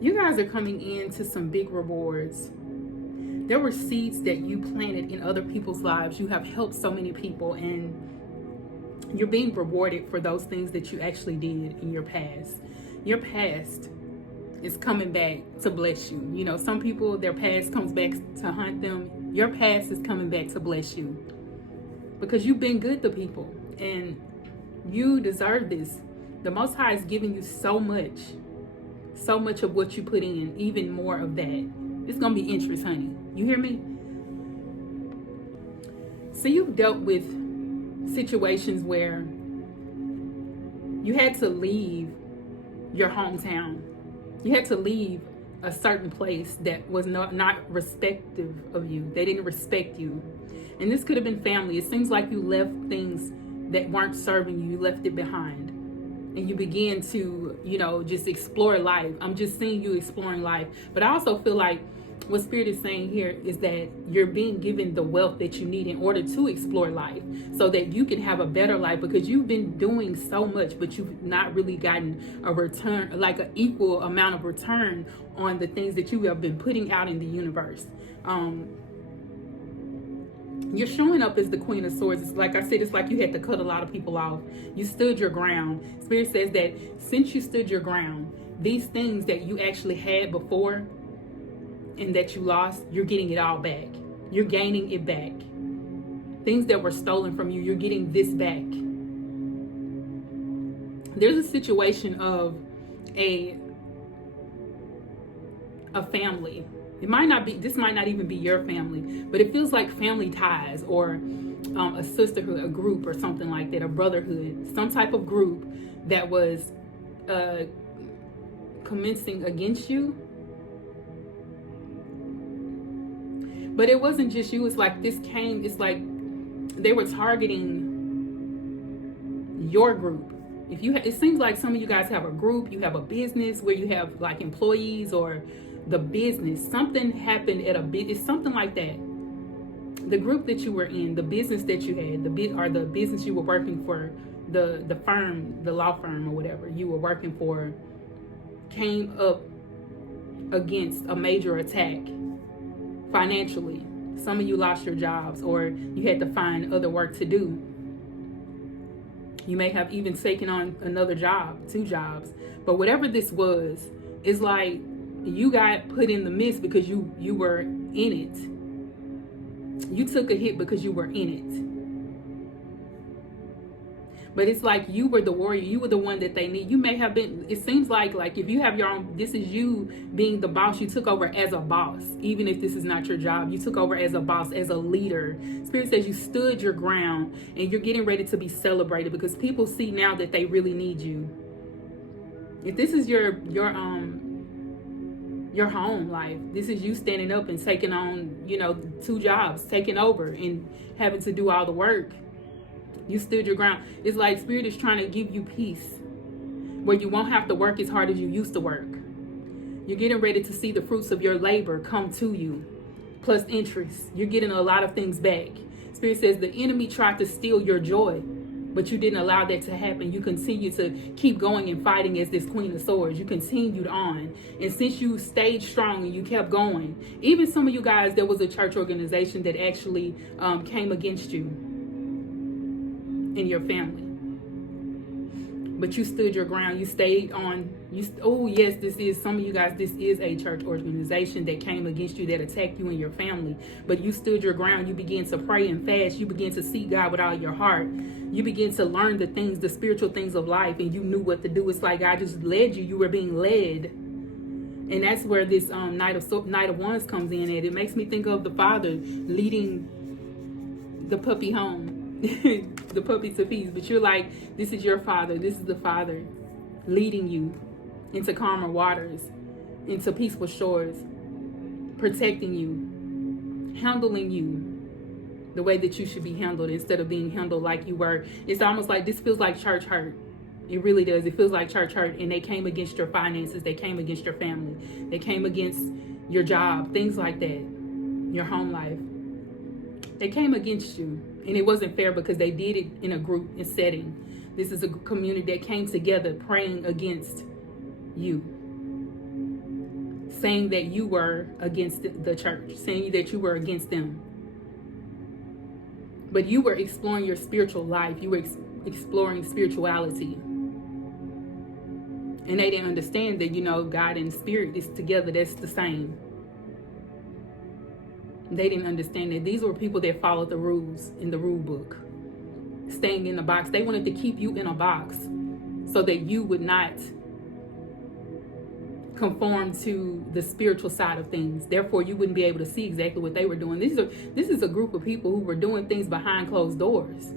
You guys are coming into some big rewards. There were seeds that you planted in other people's lives. You have helped so many people, and you're being rewarded for those things that you actually did in your past. Your past is coming back to bless you. You know, some people, their past comes back to haunt them. Your past is coming back to bless you because you've been good to people and you deserve this. The Most High is giving you so much of what you put in, even more of that. It's gonna be interest, honey. You hear me? So you've dealt with situations where you had to leave your hometown. You had to leave a certain place that was not respective of you. They didn't respect you. And this could have been family. It seems like you left things that weren't serving you. You left it behind. And you began to, just explore life. I'm just seeing you exploring life. But I also feel like what Spirit is saying here is that you're being given the wealth that you need in order to explore life so that you can have a better life, because you've been doing so much, but you've not really gotten a return, like an equal amount of return on the things that you have been putting out in the universe. You're showing up as the Queen of Swords. It's like I said, it's like you had to cut a lot of people off. You stood your ground. Spirit says that since you stood your ground, these things that you actually had before and that you lost, you're getting it all back. You're gaining it back. Things that were stolen from you, you're getting this back. There's a situation of a family. It might not be, this might not even be your family, but it feels like family ties, or a sisterhood, a group or something like that, a brotherhood, some type of group that was commencing against you. But it wasn't just you. It's like it's like they were targeting your group. It seems like some of you guys have a group, you have a business where you have like employees, or the business, something happened at it's something like that. The group that you were in, the business that you had, the business you were working for, the firm, the law firm or whatever you were working for, came up against a major attack financially. Some of you lost your jobs, or you had to find other work to do. You may have even taken on another job, 2 jobs. But whatever this was, it's like you got put in the midst because you were in it. You took a hit because you were in it. But it's like you were the warrior. You were the one that they need. You may have been, it seems like if you have your own, this is you being the boss. You took over as a boss. Even if this is not your job, you took over as a boss, as a leader. Spirit says you stood your ground, and you're getting ready to be celebrated because people see now that they really need you. If this is your home life, this is you standing up and taking on, 2 jobs, taking over and having to do all the work. You stood your ground. It's like Spirit is trying to give you peace where you won't have to work as hard as you used to work. You're getting ready to see the fruits of your labor come to you, plus interest. You're getting a lot of things back. Spirit says the enemy tried to steal your joy, but you didn't allow that to happen. You continue to keep going and fighting as this Queen of Swords. You continued on. And since you stayed strong and you kept going, even some of you guys, there was a church organization that actually came against you in your family. But you stood your ground. You stayed on. Some of you guys, this is a church organization that came against you, that attacked you and your family. But you stood your ground. You began to pray and fast. You began to seek God with all your heart. You began to learn the spiritual things of life, and you knew what to do. It's like God just led you. You were being led. And that's where this Knight of Wands comes in at. It makes me think of the Father leading the puppy home. The puppy to peace. But you're like, this is your Father. This is the Father leading you into calmer waters, into peaceful shores, protecting you, handling you the way that you should be handled instead of being handled like you were. It's almost like this feels like church hurt. It really does. It feels like church hurt, and they came against your finances. They came against your family. They came against your job, things like that, your home life. They came against you, and it wasn't fair because they did it in a group and setting. This is a community that came together praying against you. saying that you were against the church, saying that you were against them. But you were exploring your spiritual life. You were exploring spirituality. And they didn't understand that, God and spirit is together. That's the same. They didn't understand that these were people that followed the rules in the rule book. Staying in the box. They wanted to keep you in a box so that you would not conform to the spiritual side of things. Therefore, you wouldn't be able to see exactly what they were doing. This is a group of people who were doing things behind closed doors.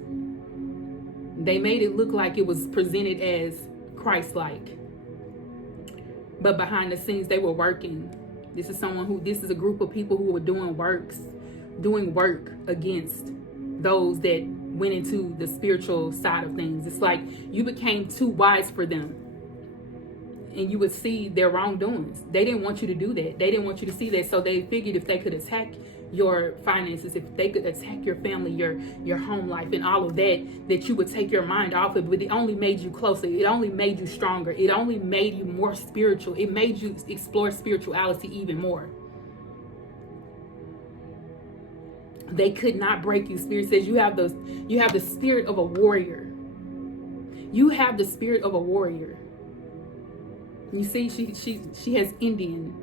They made it look like it was presented as Christ-like. But behind the scenes, they were working. This is a group of people who were doing work against those that went into the spiritual side of things. It's like you became too wise for them. And you would see their wrongdoings. They didn't want you to do that. They didn't want you to see that. So they figured if they could attack your finances, if they could attack your family, your home life and all of that, that you would take your mind off of it. But it only made you closer. It only made you stronger. It only made you more spiritual. It made you explore spirituality even more. They could not break you. Spirit says you have the spirit of a warrior. You have the spirit of a warrior. You see, she has Indian.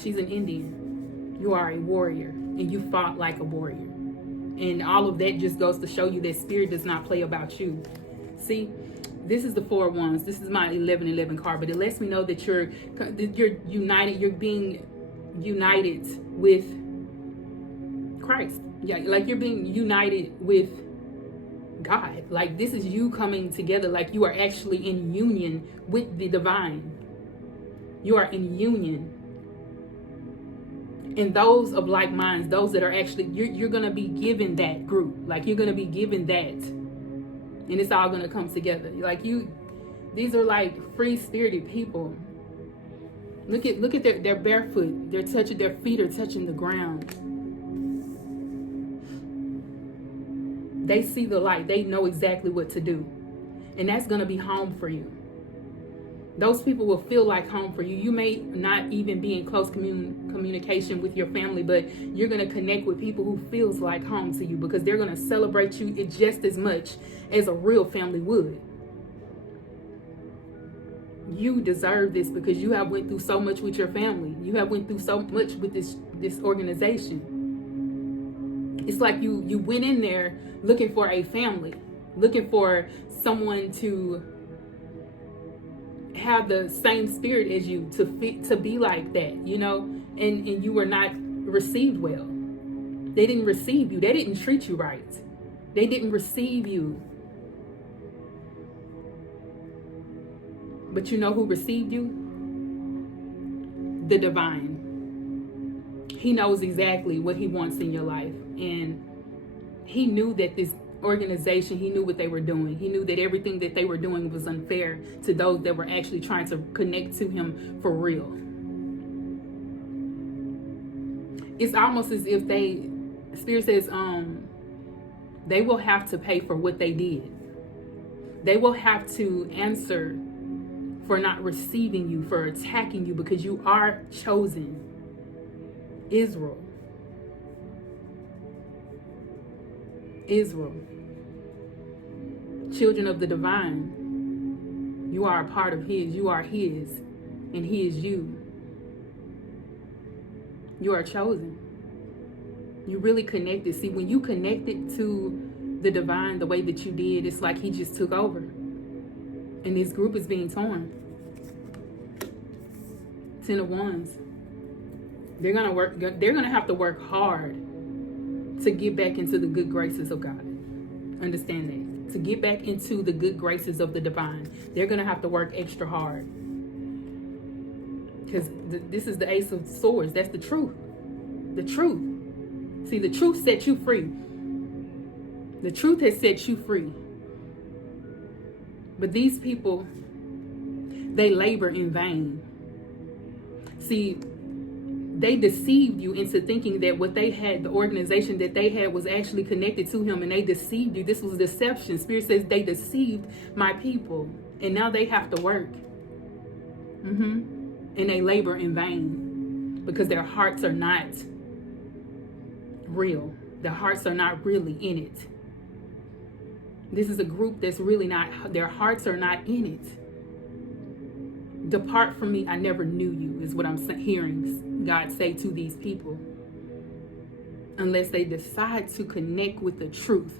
She's an Indian. You are a warrior, and you fought like a warrior. And all of that just goes to show you that spirit does not play about you. See, this is the 4 of Wands. This is my 1111 card, but it lets me know that you're united. You're being united with Christ. Yeah, like you're being united with God. Like this is you coming together, like you are actually in union with the divine. You are in union. And those of like minds, those that are actually, you're going to be given that group. Like you're going to be given that. And it's all going to come together. Like these are like free spirited people. Look at their barefoot. Their feet are touching the ground. They see the light. They know exactly what to do. And that's going to be home for you. Those people will feel like home for you. You may not even be in close communication with your family, but you're going to connect with people who feels like home to you because they're going to celebrate you just as much as a real family would. You deserve this because you have went through so much with your family. You have went through so much with this organization. It's like you went in there looking for a family, looking for someone to have the same spirit as you, to be like that, and you were not received well. They didn't receive you. They didn't treat you right. They didn't receive you. But you know who received you? The divine. He knows exactly what he wants in your life. And he knew that this organization, he knew what they were doing. He knew that everything that they were doing was unfair to those that were actually trying to connect to him for real. It's almost as if Spirit says, they will have to pay for what they did. They will have to answer for not receiving you, for attacking you, because you are chosen. Israel. Children of the divine. You are a part of his. You are his. And he is you. You are chosen. You really connected. See, when you connected to the divine the way that you did, it's like he just took over. And this group is being torn. 10 of Wands. They're gonna have to work hard to get back into the good graces of God. Understand that. To get back into the good graces of the divine, they're gonna have to work extra hard. Because this is the Ace of Swords. That's the truth. The truth. See, the truth sets you free. The truth has set you free. But these people, they labor in vain. See, they deceived you into thinking that what they had, the organization that they had, was actually connected to him, and they deceived you. This was deception. Spirit says they deceived my people, and now they have to work. and they labor in vain because their hearts are not real. Their hearts are not really in it. This is a group that's really not, their hearts are not in it. Depart from me, I never knew you, is what I'm hearing God say to these people. Unless they decide to connect with the truth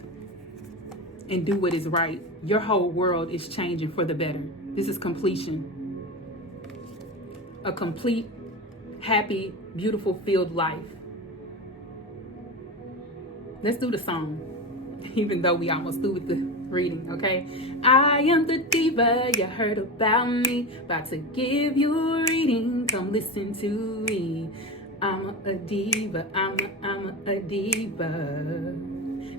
and do what is right, your whole world is changing for the better. This is completion. A complete, happy, beautiful, filled life. Let's do the song, even though we almost through with the reading, okay? I am the diva, you heard about me. About to give you a reading, come listen to me. I'm a diva, I'm a diva.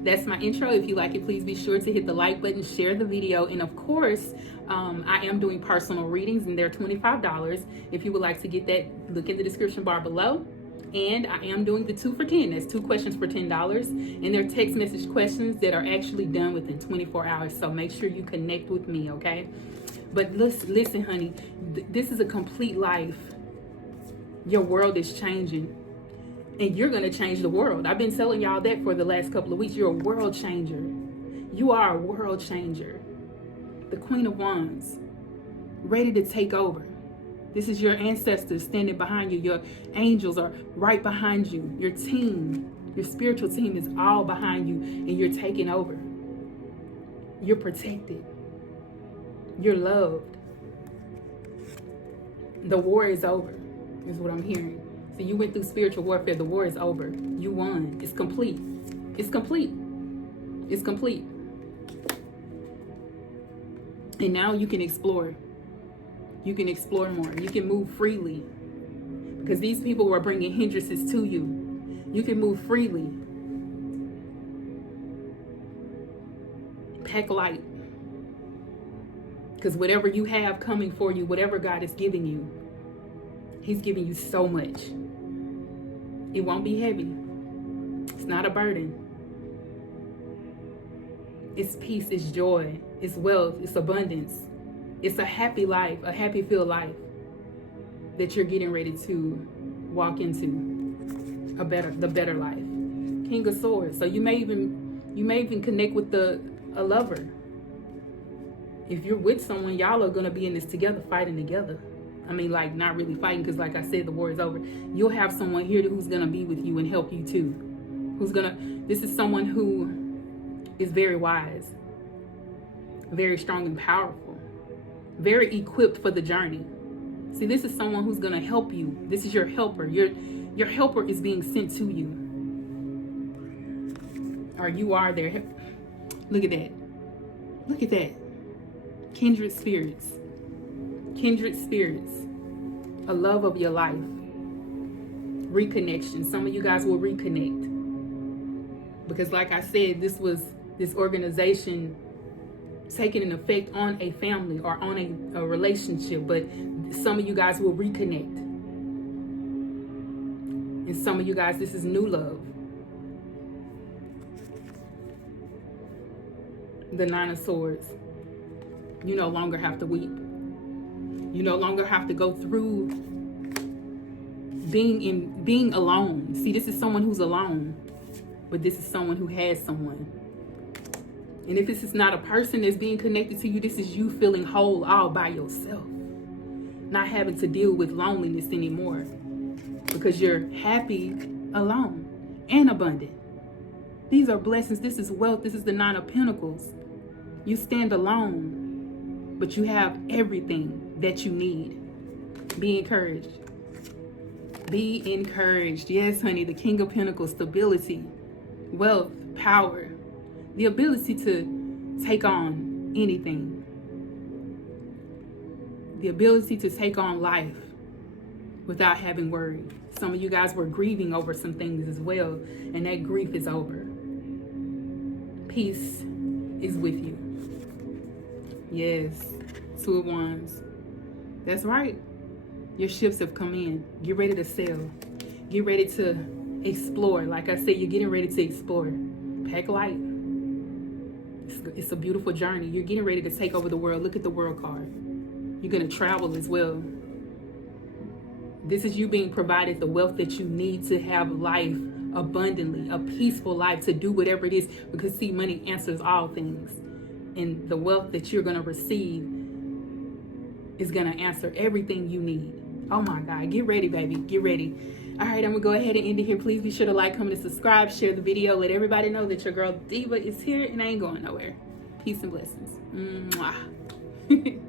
That's my intro. If you like it, please be sure to hit the like button, share the video, and of course, I am doing personal readings, and they're $25. If you would like to get that, look in the description bar below. And I am doing the 2 for $10. That's 2 questions for $10. And they're text message questions that are actually done within 24 hours. So make sure you connect with me, okay? But listen, honey, this is a complete life. Your world is changing. And you're going to change the world. I've been telling y'all that for the last couple of weeks. You're a world changer. You are a world changer. The Queen of Wands, ready to take over. This is your ancestors standing behind you. Your angels are right behind you. Your team, your spiritual team is all behind you, and you're taking over. You're protected. You're loved. The war is over, is what I'm hearing. So you went through spiritual warfare. The war is over. You won. It's complete. It's complete. It's complete. And now you can explore. You can explore more. You can move freely. Because these people were bringing hindrances to you. You can move freely. Pack light. Because whatever you have coming for you, whatever God is giving you, He's giving you so much. It won't be heavy. It's not a burden. It's peace, it's joy, it's wealth, it's abundance. It's a happy life, a happy filled life that you're getting ready to walk into the better life. King of Swords. So you may even connect with a lover. If you're with someone, y'all are gonna be in this together, fighting together. I mean, like, not really fighting, because like I said, the war is over. You'll have someone here who's gonna be with you and help you too. This is someone who is very wise, very strong and powerful, very equipped for the journey. See, this is someone who's gonna help you. This is your helper. Your helper is being sent to you. Or you are there. Look at that. Look at that. Kindred spirits. Kindred spirits. A love of your life. Reconnection. Some of you guys will reconnect. Because like I said, this organization taking an effect on a family or on a relationship, but some of you guys will reconnect. And some of you guys, this is new love. The Nine of Swords. You no longer have to weep. You no longer have to go through being alone. See, this is someone who's alone, but this is someone who has someone. And if this is not a person that's being connected to you, this is you feeling whole all by yourself. Not having to deal with loneliness anymore. Because you're happy alone and abundant. These are blessings. This is wealth. This is the Nine of Pentacles. You stand alone, but you have everything that you need. Be encouraged. Be encouraged. Yes, honey, the King of Pentacles, stability, wealth, power, the ability to take on anything. The ability to take on life without having worry. Some of you guys were grieving over some things as well, and that grief is over. Peace is with you. Yes, Two of Wands. That's right. Your ships have come in. Get ready to sail. Get ready to explore. Like I said, you're getting ready to explore. Pack light. It's a beautiful journey. You're getting ready to take over the world. Look at the world card. You're going to travel as well. This is you being provided the wealth that you need to have life abundantly, a peaceful life, to do whatever it is. Because see, money answers all things. And the wealth that you're going to receive is going to answer everything you need. Oh my God, get ready, baby, get ready. All right, I'm gonna go ahead and end it here. Please be sure to like, comment, and subscribe. Share the video. Let everybody know that your girl Diva is here and I ain't going nowhere. Peace and blessings. Mwah.